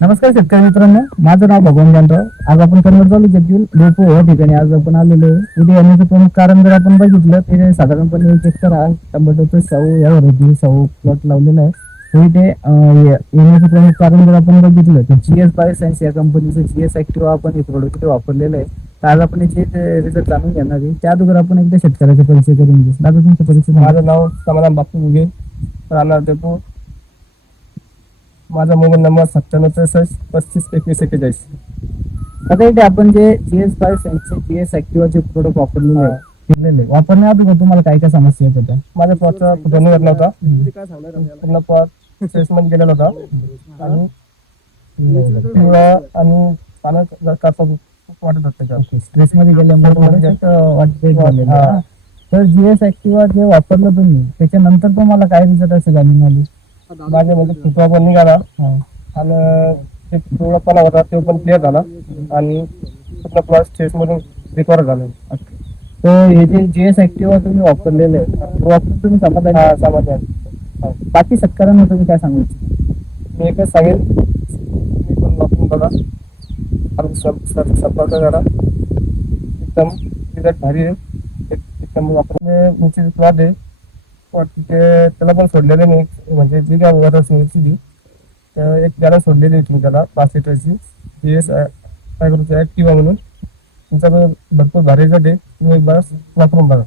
नमस्कार शेतकरी मित्रांनो, माझं नाव भगवान जानराव। आज आपण कन्नड तालुक्यातील डेपो या ठिकाणी आज आपण आलेलो आहे। इथे येण्याचं प्रमुख कारण जर आपण बघितलं तर साधारणपणे 1 एकर टोमॅटोचं शाहू या व्हरायटी शाहू प्लॉट लावलेला आहे। तर इथे येण्याचं प्रमुख कारण जर आपण बघितलं तर GS बायोसायन्स या कंपनीचं GS ऍक्टिव्हा आपण हे प्रोडक्ट वापरलेलं आहे। तर आज आपण याचे रिझल्ट जाणून घेणार आहे। त्या अगोदर आपण एकदा शेतकऱ्याचा परिचय करून घेऊ। दादा तुमचा परिचय सांगा। माझं नाव समाधान बापू उगे, राहणार डेपो. माझा मोबाईल नंबर 9763352141. आता इथे आपण जे GS बायोसायन्सचे GS ऍक्टिव्हाचे प्रोडक्ट वापरलेले वापरण्या अगोदर तुम्हाला काय काय समस्या येत होत्या? माझ्या प्लॉटचा फुटवणी घडला होता. पूर्ण प्लॉट स्ट्रेसमध्ये गेलेला होता आणि पिवळा आणि पानं कापा वाटत होतं त्याच्यावर. स्ट्रेसमध्ये गेल्यामुळे जास्त वाटते झालेलं. हा. तर GS ऍक्टिव्हा जे वापरलं तुम्ही त्याच्यानंतर तुम्हाला काय रिझल्ट असे जाणून आले? माझ्यामध्ये फुटवा पण निघाला आणि ते पिवळापणा होता तो पण क्लिअर झाला आणि पूर्ण प्लॉट स्ट्रेसमधून रिकवर झालं. तर हे जे GS ऍक्टिव्हा तुम्ही वापरलेलं आहे ते वापरून तुम्ही समाधानी आहात? समाधान. बाकी शेतकऱ्यांना तुम्ही काय सांगू इच्छिता? मी एकच सांगेन, मी पण वापरून बघा आणि संपर्क करा. एकदम रिझल्ट भारी आहे. एकदम वापरून प्लॉट आहे. तिथे त्याला पण सोडलेले नाही, म्हणजे जी काय वरच ती एक त्याला सोडलेली होती त्याला 5 लिटरची GS ऍक्टिव्हा म्हणून. तुमचा भरपूर भारी रिझल्ट आहे. तुम्ही एकदा वापरून बघा.